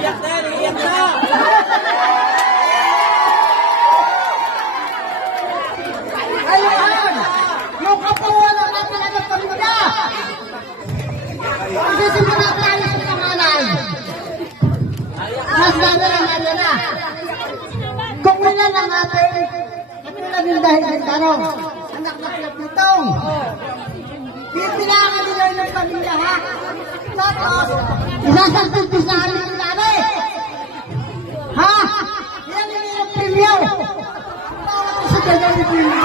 Iyak na, iyak na. Ayun! Yung kapuhan ng natin ang pamilya! Magsisimula tayo sa pangalan. Mas dami lang natin na. Kung ilan ang ating naging dahil ng tanong, anak-anak nitong. Pipilihan nila ng pamilya, ha? Tapos, isasampis na kami ng nanay. Ha? Yan yung premyo. Para ko sa ganyan yung premyo.